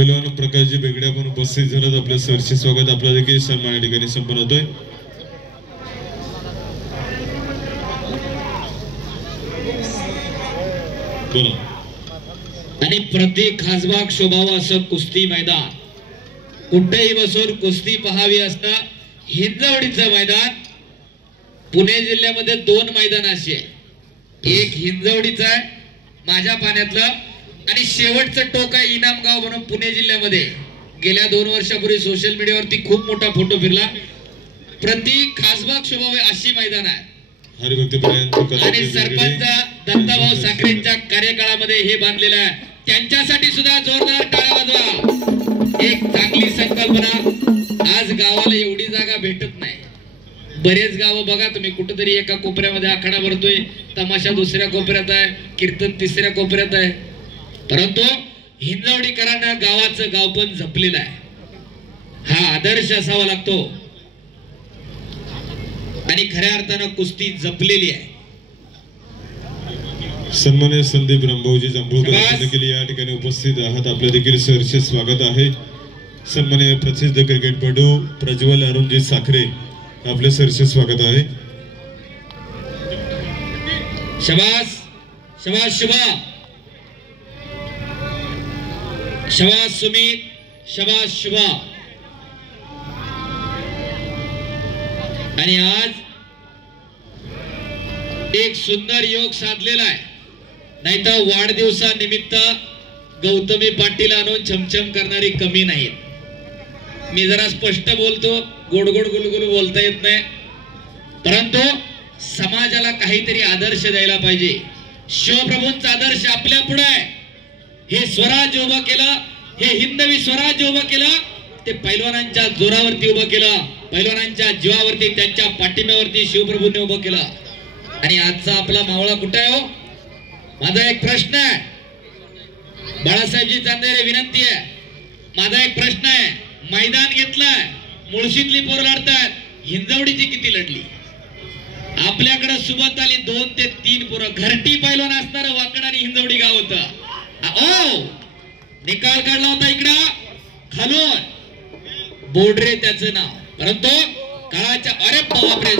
पहिलवान प्रकाशजी बेगडे आपण उपस्थित झालात. आपल्या सरचे स्वागत. आपला देखील सन्मान या ठिकाणी संपन्न होतोय. बोला. आणि प्रत्येक खासबाग शोभावा असं कुस्ती मैदान, कुठेही बसून कुस्ती पहावी असता हिंजवडीचं मैदान. पुणे जिल्ह्यामध्ये 2 मैदान असे आहे. एक हिंजवडीचं आहे माझ्या पाण्यातलं, आणि शेवटचं टोक आहे इनामगाव म्हणून पुणे जिल्ह्यामध्ये. गेल्या 2 वर्षापूर्वी सोशल मीडियावरती खूप मोठा फोटो फिरला. प्रत्येक खासबाग शोभावे अशी मैदान आहे. आणि सरपंच दत्ताभाऊ साखरेंच्या कार्यकाळामध्ये हे बांधलेलं आहे. त्यांच्यासाठी सुद्धा जोरदार टाळ्या वाजवा. एक चांगली संकल्पना. आज गावाला एवढी जागा भेटत नाही. बरेच गाव बघा तुम्ही, कुठेतरी एका कोपऱ्यामध्ये आखाडा भरतोय, तमाशा दुसऱ्या कोपऱ्यात आहे, कीर्तन तिसऱ्या कोपऱ्यात आहे. परंतु हिंजवडीकरांना गावाचं गाव पण जपलेलं आहे. हा आदर्श असावा लागतो. आणि खऱ्या अर्थानं कुस्ती जपलेली आहे. सन्मान्य संदीप रामभाऊजी जांभूळकर देखील या ठिकाणी उपस्थित आहात. आपलं देखील सरचे स्वागत आहे. सन्मान्य प्रसिद्ध क्रिकेटपटू प्रज्वल अरुणजी साखरे, आपले सरचे स्वागत आहे. शबास शबास शुभा, शबास सुमित, शबास शुभा. आणि आज एक सुंदर योग साधलेला आहे. नाहीतर वाढदिवसानिमित्त गौतमी पाटील आणून छमछम करणारी कमी नाहीत. मी जरा स्पष्ट बोलतो, गोड गोड गुलगुल बोलता येत नाही. परंतु समाजाला काहीतरी आदर्श द्यायला पाहिजे. शिवप्रभूंचा आदर्श आपल्या पुढे आहे. हे स्वराज्य उभं केलं, हे हिंदवी स्वराज्य उभं केलं, ते पैलवानांच्या जोरावरती उभं केलं, पैलवानांच्या जीवावरती, त्यांच्या पाठिंब्यावरती शिवप्रभूंनी उभं केलं. आणि आजचा आपला मावळा कुठे आहे हो? माझा एक प्रश्न आहे, बाळासाहेबजी चांदेरे विनंती आहे. माझा एक प्रश्न आहे. मैदान घेतलाय, मुळशीतली पोरं लढतात, हिंजवडीची किती लढली? आपल्याकडे सुबत आली 2 ते 3 पोरं. घरटी पैलवान असणारं वाकड आणि हिंजवडी गाव होतं. निकाल काढला होता इकडं खालून, बोडरे त्याचं नाव. परंतु काळाच्या, अरे बापरे,